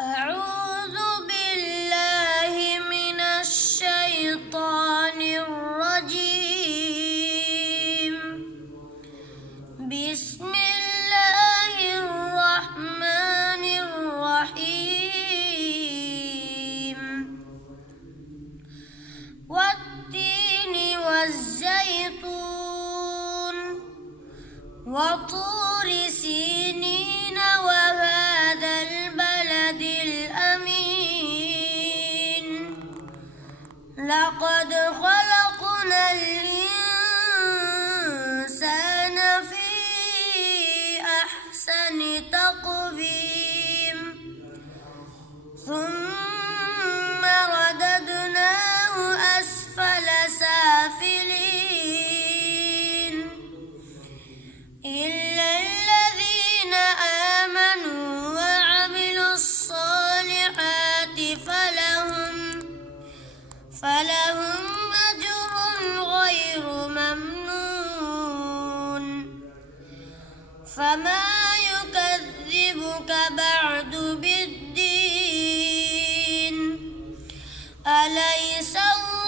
أعوذ بالله من الشيطان الرجيم. بسم الله الرحمن الرحيم. والتين والزيتون وطور سينين وهذا البلد الأمين. لقد خلقنا الإنسان في أحسن تقويم ثم رددناه أسفل سافلين إلا الذين آمنوا وعملوا الصالحات فلهم أجر غير ممنون. فما يكذبك بعد بالدين؟ أليس الله